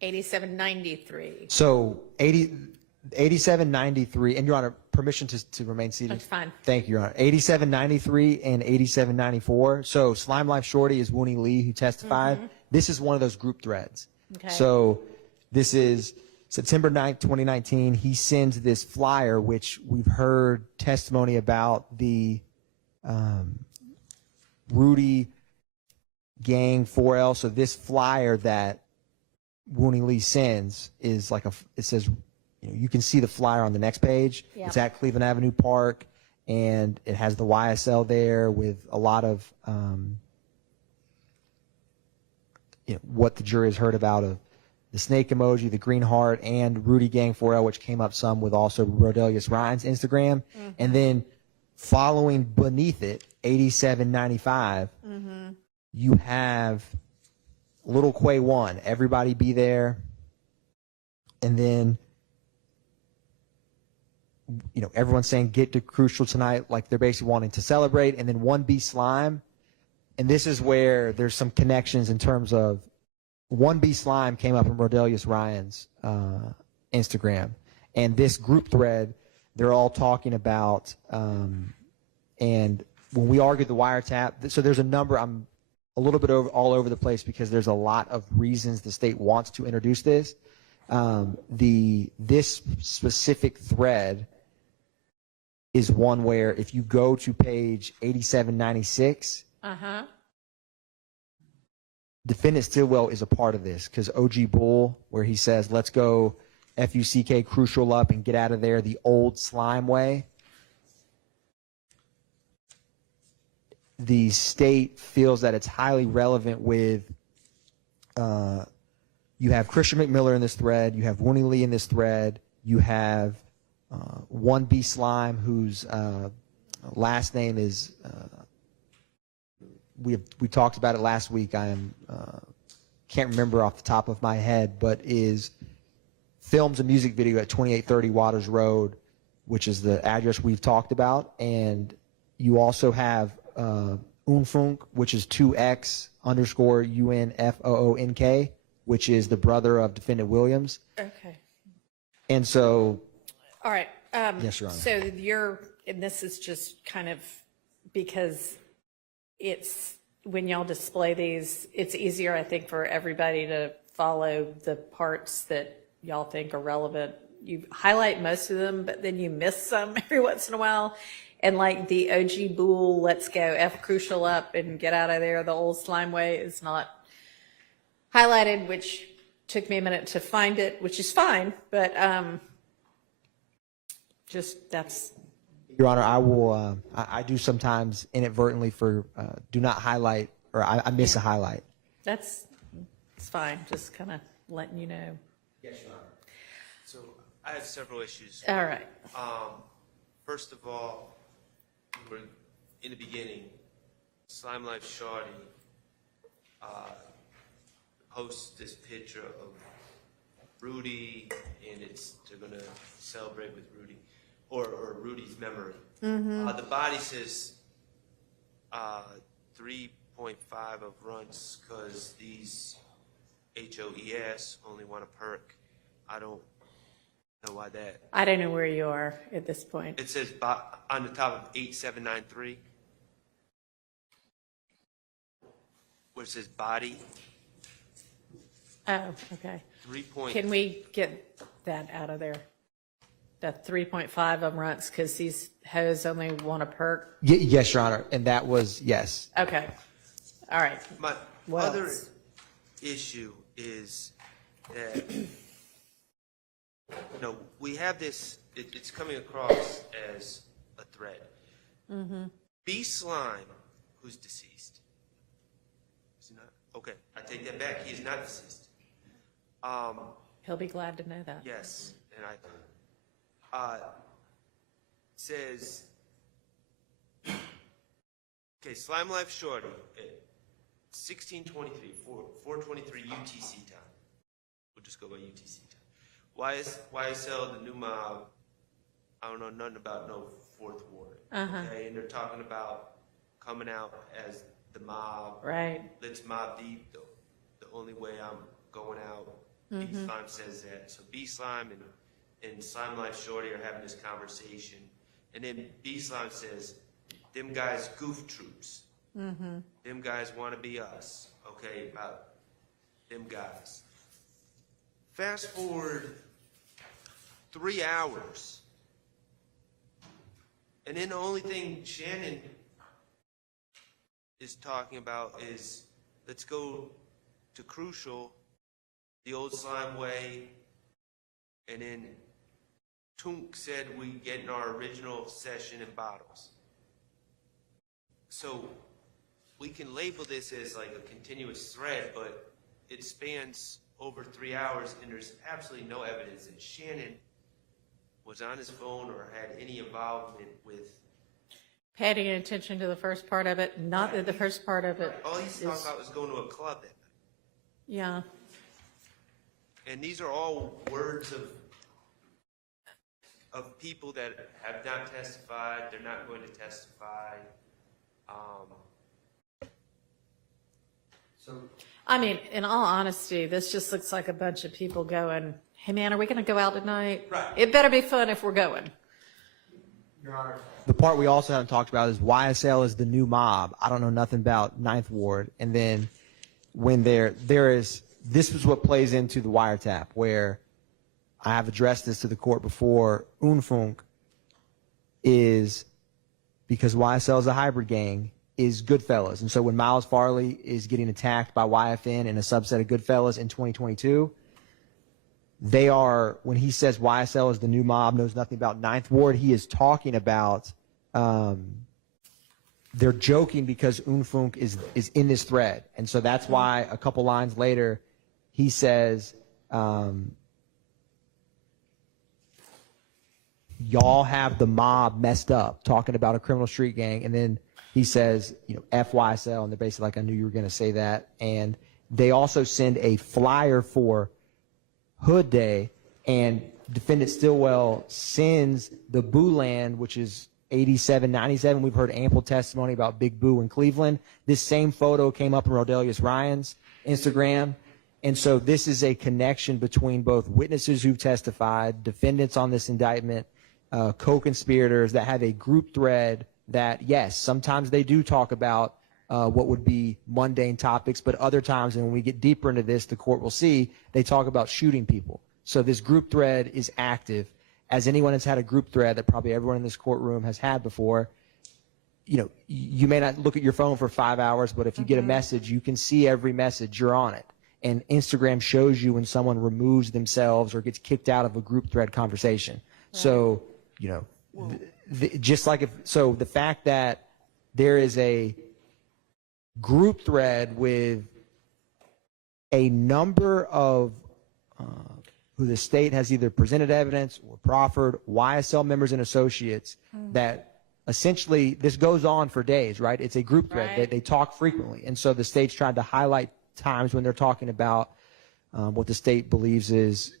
8793. So 8793, and Your Honor, permission to remain seated? That's fine. Thank you, Your Honor. 8793 and 8794. So SlimeLife Shawty is Wooney Lee, who testified. This is one of those group threads. Okay. So this is September 9th, 2019. He sends this flyer, which we've heard testimony about the Rudy Gang 4L. So this flyer that Wooney Lee sends is like it says, you can see the flyer on the next page. Yep. It's at Cleveland Avenue Park, and it has the YSL there with a lot of what the jury has heard about of the snake emoji, the green heart, and Rudy Gang 4L, which came up some with also Rodelius Ryan's Instagram. And then following beneath it, 8795, you have Little Quay 1, everybody be there. And then, everyone's saying get to Crucial tonight, like they're basically wanting to celebrate. And then 1B Slime. And this is where there's some connections in terms of 1B Slime came up in Rodelius Ryan's Instagram. And this group thread, they're all talking about, and when we argued the wiretap, so there's a number, I'm a little bit all over the place because there's a lot of reasons the state wants to introduce this. This specific thread is one where if you go to page 8796, Defendant Stillwell is a part of this because OG Bull, where he says, let's go FUCK Crucial up and get out of there the old slime way. The state feels that it's highly relevant with, you have Christian McMiller in this thread, you have Wooney Lee in this thread, you have 1B Slime, whose last name is, we talked about it last week. I can't remember off the top of my head, but films a music video at 2830 Waters Road, which is the address we've talked about. And you also have Unfunk, which is 2X_UNFOONK, which is the brother of Defendant Williams. Okay. And so. All right. Yes, Your Honor. So and this is just kind of because it's, when y'all display these, it's easier, I think, for everybody to follow the parts that y'all think are relevant. You highlight most of them, but then you miss some every once in a while. And like the OG Bull, let's go F Crucial up and get out of there the old slime way is not highlighted, which took me a minute to find it, which is fine, but just that's. Your Honor, I will. I do sometimes inadvertently do not highlight, or I miss a highlight. It's fine. Just kind of letting you know. Yes, Your Honor. So I have several issues. All right. First of all, we're in the beginning. SlimeLife Shawty posts this picture of Rudy, and they're going to celebrate with Rudy. Or Rudy's memory. The body says 3.5 of runts because these HOES only want a perk. I don't know why that. I don't know where you are at this point. It says on the top of 8793, where it says body. Oh, okay. Can we get that out of there? That 3.5 of runts because these hoes only want a perk? Yes, Your Honor, and that was, yes. Okay. All right. My What other else? issue is that, we have this, it's coming across as a threat. B Slime, who's deceased. Is he not? Okay, I take that back. He is not deceased. He'll be glad to know that. Yes, and says, okay, SlimeLife Shawty, 1623, 423 UTC time. We'll just go by UTC time. YSL, the new mob, I don't know nothing about no fourth ward. Okay, and they're talking about coming out as the mob. Right. Let's mob deep. The only way I'm going out B Slime says that. So B Slime and SlimeLife Shawty are having this conversation, and then B Slime says, "Them guys goof troops. Them guys want to be us." Okay, about them guys. Fast forward 3 hours, and then the only thing Shannon is talking about is, let's go to Crucial, the old slime way, and then Tunk said we get in our original session in bottles. So we can label this as like a continuous thread, but it spans over 3 hours, and there's absolutely no evidence that Shannon was on his phone or had any involvement with. Paying attention to the first part of it, not that the first part of it. All he's talking about was going to a club that night. Yeah. And these are all words of people that have not testified. They're not going to testify. I mean, in all honesty, this just looks like a bunch of people going, "Hey man, are we going to go out tonight? Right. It better be fun if we're going." The part we also haven't talked about is YSL is the new mob. I don't know nothing about Ninth Ward. And then when there is, this is what plays into the wiretap, where I have addressed this to the court before. Unfunk is, because YSL is a hybrid gang, is Goodfellas. And so when Miles Farley is getting attacked by YFN and a subset of Goodfellas in 2022, they are, when he says YSL is the new mob, knows nothing about Ninth Ward, he is talking about, they're joking because Unfunk is in this thread. And so that's why a couple lines later, he says, y'all have the mob messed up, talking about a criminal street gang. And then he says, F YSL, and they're basically like, I knew you were going to say that. And they also send a flyer for Hood Day, and defendant Stillwell sends the Boo Land, which is 87, 97. We've heard ample testimony about Big Boo in Cleveland. This same photo came up in Rodelius Ryan's Instagram. And so this is a connection between both witnesses who testified, defendants on this indictment, co-conspirators that have a group thread that, yes, sometimes they do talk about what would be mundane topics, but other times, and when we get deeper into this, the court will see, they talk about shooting people. So this group thread is active. As anyone has had a group thread that probably everyone in this courtroom has had before, you may not look at your phone for 5 hours, but if you get a message, you can see every message, you're on it. And Instagram shows you when someone removes themselves or gets kicked out of a group thread conversation. Right. So, just like the fact that there is a group thread with a number of who the state has either presented evidence or proffered, YSL members and associates, that essentially this goes on for days, right? It's a group thread. Right. They talk frequently. And so the state's tried to highlight times when they're talking about what the state believes is,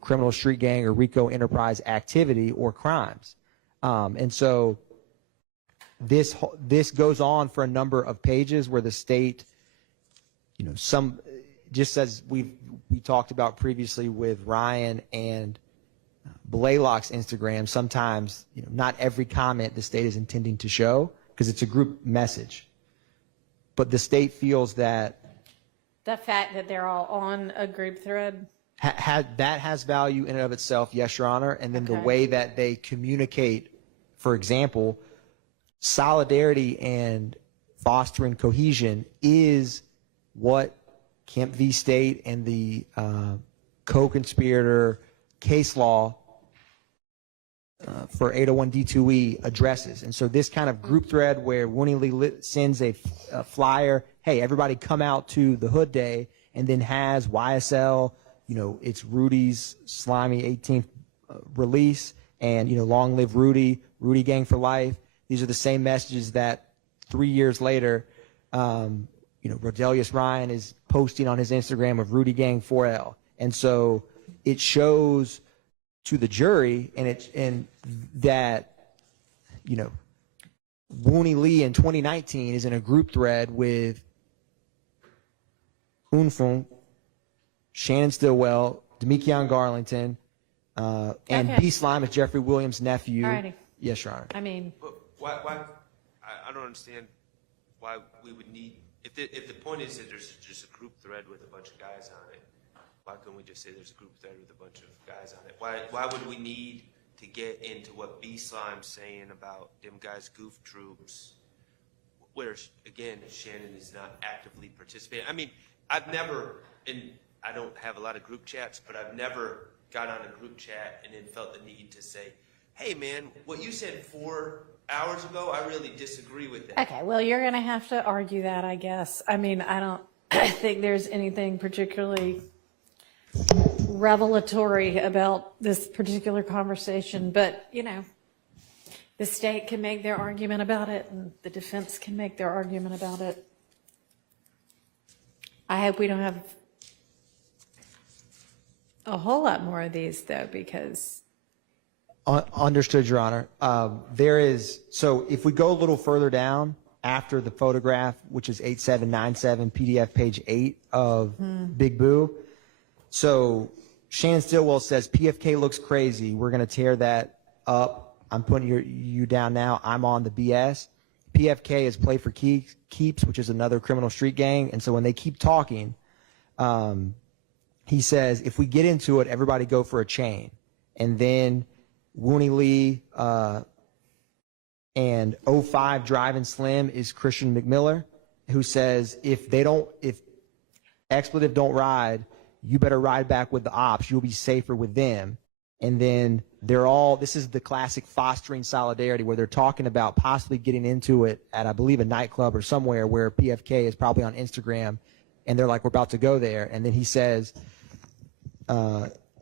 criminal street gang or RICO enterprise activity or crimes. And so this goes on for a number of pages where the state, just as we talked about previously with Ryan and Blaylock's Instagram, sometimes, not every comment the state is intending to show because it's a group message. But the state feels that the fact that they're all on a group thread that has value in and of itself, yes, Your Honor. And then the way that they communicate, for example, solidarity and fostering cohesion is what Kemp v. State and the co-conspirator case law for 801D2E addresses. And so this kind of group thread where Wooney Lee sends a flyer, hey, everybody come out to the Hood Day, and then has YSL, it's Rudy's slimy 18th release, and, long live Rudy, Rudy Gang for life. These are the same messages that 3 years later, Rodelius Ryan is posting on his Instagram of Rudy Gang 4L. And so it shows to the jury and that, Wooney Lee in 2019 is in a group thread with Unfunk Shannon Stillwell, Demekion Garlington, and Okay. B Slime is Jeffrey Williams' nephew. Alrighty. Yes, Your Honor. I mean, But why I don't understand why we would need, if the point is that there's just a group thread with a bunch of guys on it, why couldn't we just say there's a group thread with a bunch of guys on it? Why would we need to get into what B Slime's saying about them guys goof troops, where, again, Shannon is not actively participating? I mean, I've never, and I don't have a lot of group chats, but I've never got on a group chat and then felt the need to say, hey, man, what you said 4 hours ago, I really disagree with that. okay, well, you're going to have to argue that, I guess. I mean, I don't think there's anything particularly revelatory about this particular conversation, but, you know, the state can make their argument about it and the defense can make their argument about it. I hope we don't have a whole lot more of these, though, because Understood, Your Honor. There is, so if we go a little further down after the photograph, which is 8797 PDF page 8 of Big Boo. So Shannon Stillwell says, PFK looks crazy. We're going to tear that up. I'm putting you down now. I'm on the BS. PFK is Play for Keeps, which is another criminal street gang. And so when they keep talking, he says, if we get into it, everybody go for a chain. And then Wooney Lee and 05 Driving Slim is Christian McMiller, who says, if expletive don't ride, you better ride back with the ops. You'll be safer with them. And then this is the classic fostering solidarity where they're talking about possibly getting into it at, I believe, a nightclub or somewhere where PFK is probably on Instagram. And they're like, we're about to go there. And then he says,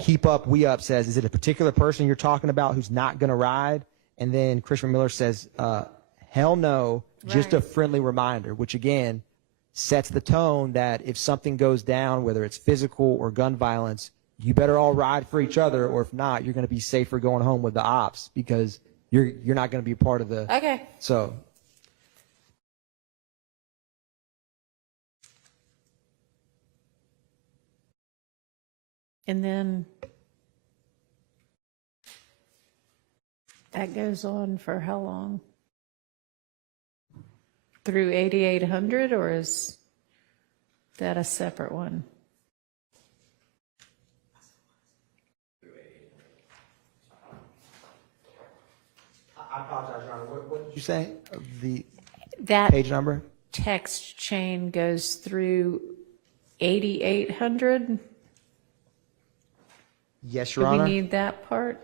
Keep Up, We Up says, is it a particular person you're talking about who's not going to ride? And then Christian Miller says, hell no, just a friendly reminder, which again sets the tone that if something goes down, whether it's physical or gun violence, you better all ride for each other, or if not, you're going to be safer going home with the ops because you're not going to be part of the. okay. So. And then that goes on for how long? Through 8800, or is that a separate one? I apologize, Your Honor. What did you say? The That page number? text chain goes through 8800. Yes, Do Your we Honor. need that part?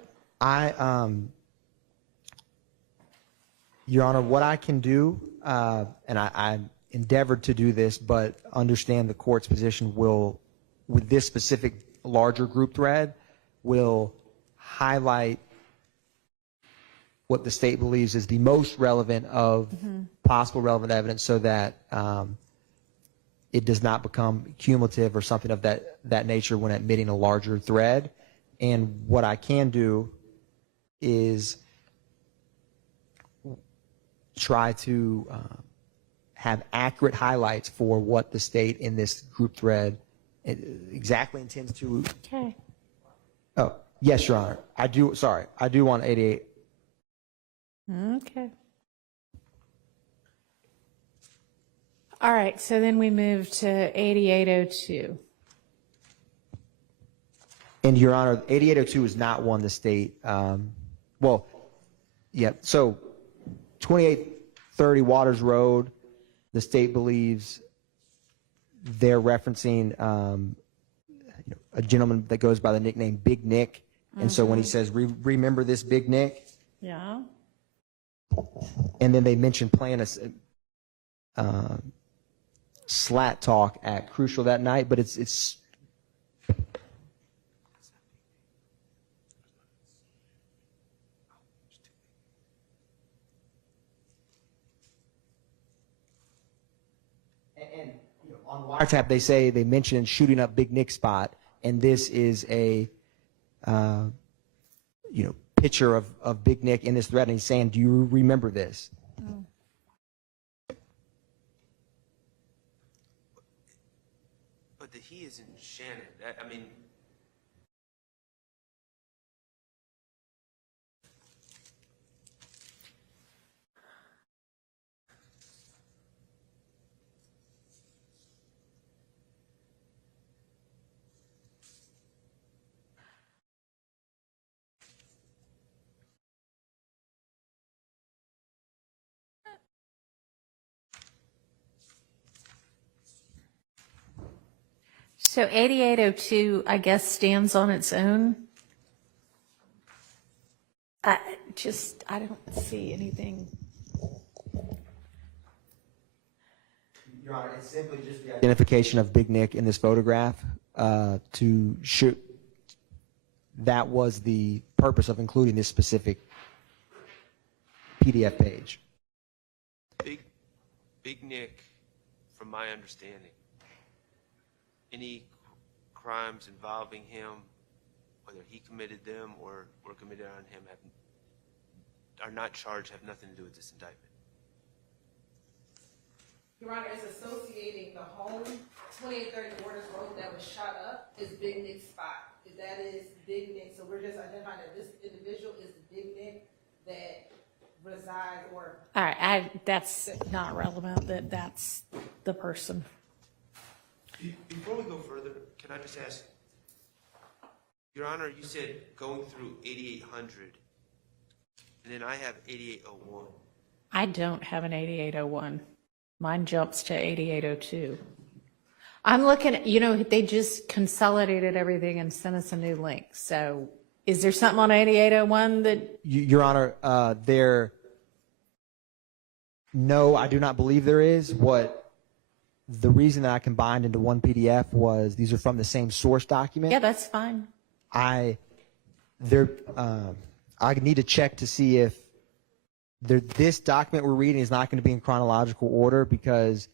Your Honor, what I can do, and I endeavored to do this, but understand the court's position will, with this specific larger group thread, will highlight what the state believes is the most relevant of possible relevant evidence so that it does not become cumulative or something of that nature when admitting a larger thread. And what I can do is try to have accurate highlights for what the state in this group thread exactly intends to. Okay. Oh, yes, Your Honor. I do want 88. Okay. All right, so then we move to 8802. And Your Honor, 8802 is not one the state, so 2830 Waters Road, the state believes they're referencing a gentleman that goes by the nickname Big Nick. And so when he says, remember this Big Nick? Yeah. And then they mentioned playing a slat talk at Crucial that night, but it's and on wiretap they mentioned shooting up Big Nick's spot, and this is a picture of Big Nick in this thread, and he's saying, do you remember this? But the he is in Shannon. I mean, So 8802, I guess, stands on its own. I don't see anything. Your Honor, it's simply just the identification of Big Nick in this photograph to show that was the purpose of including this specific PDF page. Big Nick, from my understanding, any crimes involving him, whether he committed them or were committed on him, are not charged, have nothing to do with this indictment. Your Honor, is associating the home, 2830 Borders Road that was shot up is Big Nick's spot. That is Big Nick, so we're just identifying that this individual is the Big Nick that resides or. All right, that's not relevant, that's the person. Before we go further, can I just ask, Your Honor, you said going through 8800, and then I have 8801. I don't have an 8801. Mine jumps to 8802. I'm looking at, they just consolidated everything and sent us a new link. So is there something on 8801 that? Your Honor, no, I do not believe there is. The reason that I combined into one PDF was these are from the same source document. Yeah, that's fine. I need to check to see if this document we're reading is not going to be in chronological order because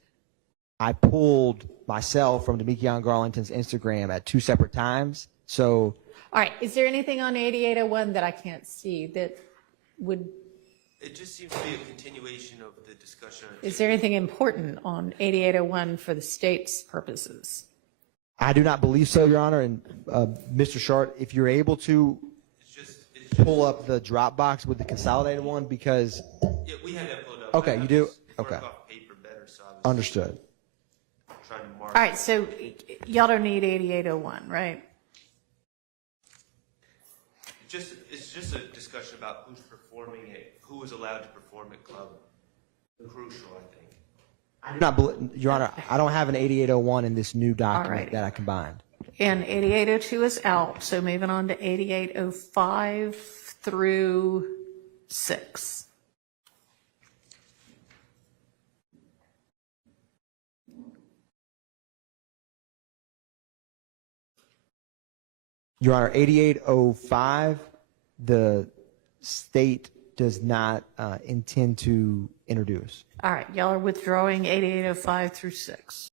I pulled myself from Demekion Garlington's Instagram at 2 separate times. So, all right, is there anything on 8801 that I can't see that would? It just seems to be a continuation of the discussion. Is there anything important on 8801 for the state's purposes? I do not believe so, Your Honor. And Mr. Schardt, if you're able to pull up the Dropbox with the consolidated one, because yeah, we had that pulled up. Okay, you do. Okay, off paper better, so I was understood. trying to mark. All right, so y'all don't need 8801, right? It's just a discussion about who's performing it, who is allowed to perform at club. Crucial, I think. I do not, Your Honor, I don't have an 8801 in this new document Alrighty. that I combined. And 8802 is out, so moving on to 8805 through 6. Your Honor, 8805, the state does not intend to introduce. All right, y'all are withdrawing 8805 through 6.